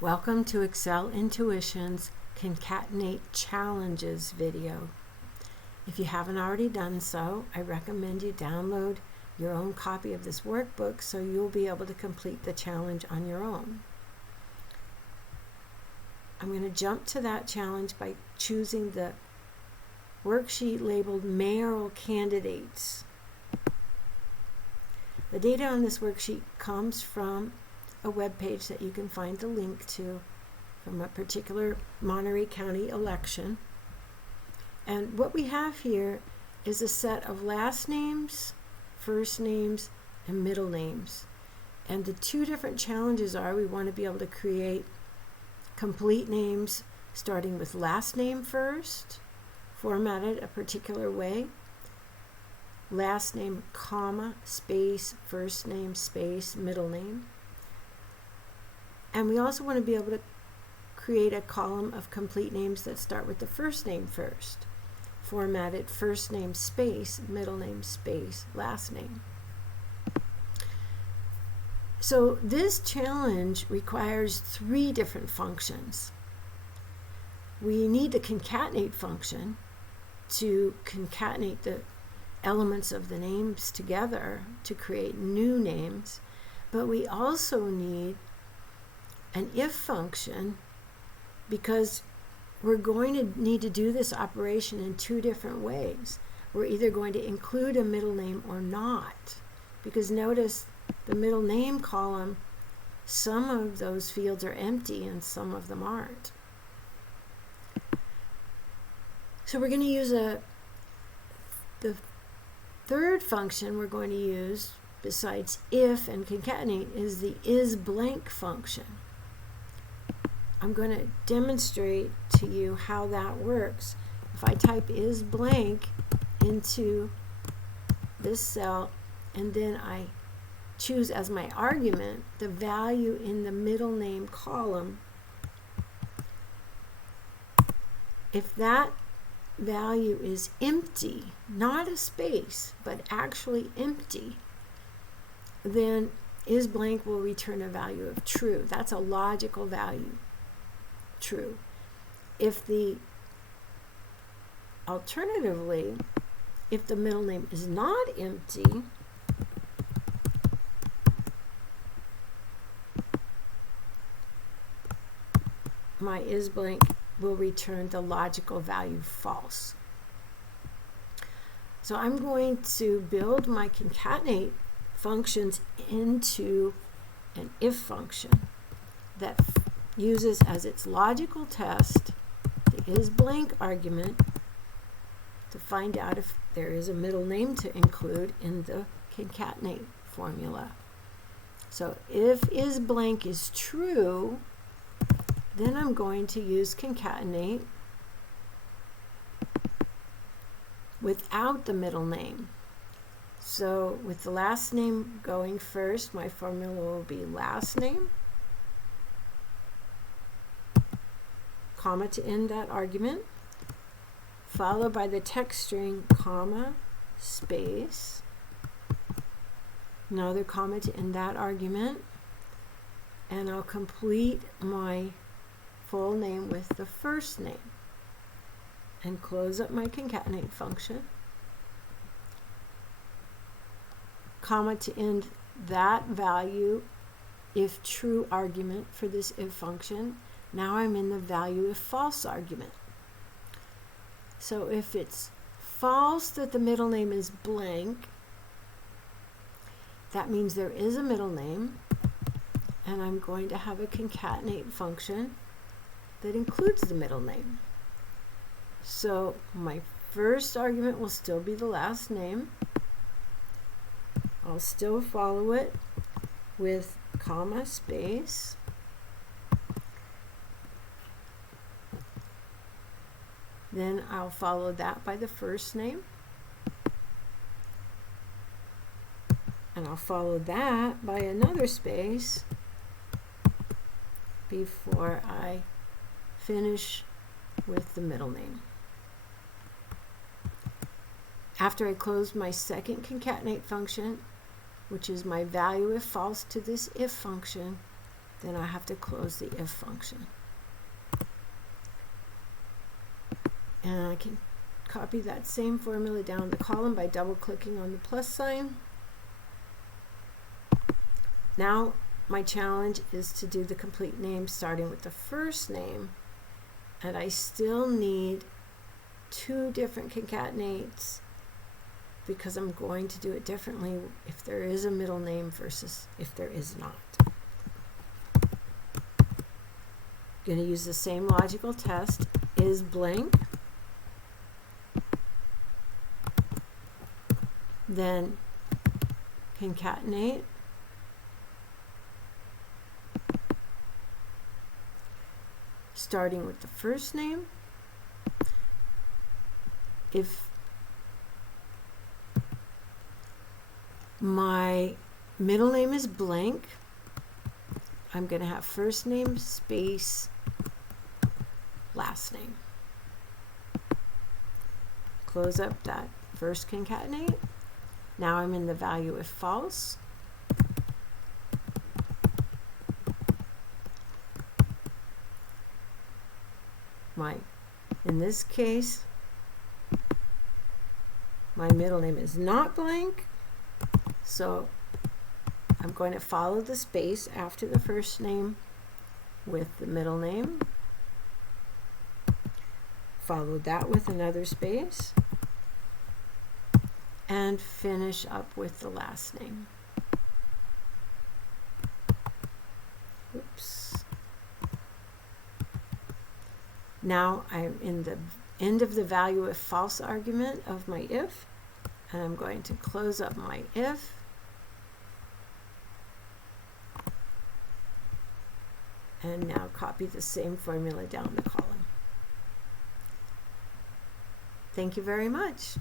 Welcome to Excel Intuition's Concatenate Challenges video. If you haven't already done so, I recommend you download your own copy of this workbook so you'll be able to complete the challenge on your own. I'm going to jump to that challenge by choosing the worksheet labeled Mayoral Candidates. The data on this worksheet comes from a web page that you can find the link to from a particular Monterey County election. And what we have here is a set of last names, first names, and middle names. And the two different challenges are we want to be able to create complete names starting with last name first, formatted a particular way, last name, comma, space, first name, space, middle name. And we also want to be able to create a column of complete names that start with the first name first, formatted first name, space, middle name, space, last name. So this challenge requires three different functions. We need the concatenate function to concatenate the elements of the names together to create new names, but we also need an if function because we're going to need to do this operation in two different ways. We're either going to include a middle name or not, because notice the middle name column, some of those fields are empty and some of them aren't. So we're going to use the third function we're going to use besides if and concatenate is the isBlank function. I'm going to demonstrate to you how that works. If I type isBlank into this cell and then I choose as my argument the value in the middle name column, if that value is empty, not a space, but actually empty, then isBlank will return a value of true. That's a logical value. True. Alternatively, if the middle name is not empty, my isBlank will return the logical value false. So I'm going to build my concatenate functions into an if function that uses as its logical test the isBlank argument to find out if there is a middle name to include in the concatenate formula. So if isBlank is true, then I'm going to use concatenate without the middle name. So with the last name going first, my formula will be last name, comma to end that argument, followed by the text string, comma, space, another comma to end that argument, and I'll complete my full name with the first name and close up my concatenate function, comma to end that value if true argument for this if function. Now I'm in the value if false argument. So if it's false that the middle name is blank, that means there is a middle name, and I'm going to have a concatenate function that includes the middle name. So my first argument will still be the last name. I'll still follow it with comma, space, then I'll follow that by the first name, and I'll follow that by another space before I finish with the middle name. After I close my second concatenate function, which is my value if false to this if function, then I have to close the if function. And I can copy that same formula down the column by double-clicking on the plus sign. Now my challenge is to do the complete name starting with the first name, and I still need 2 different concatenates because I'm going to do it differently if there is a middle name versus if there is not. Going to use the same logical test. Is blank, then concatenate, starting with the first name. If my middle name is blank, I'm going to have first name space last name. Close up that first concatenate. Now I'm in the value if false. In this case, my middle name is not blank, so I'm going to follow the space after the first name with the middle name, follow that with another space, and finish up with the last name. Oops. Now I'm in the end of the value if false argument of my if, and I'm going to close up my if, and now copy the same formula down the column. Thank you very much.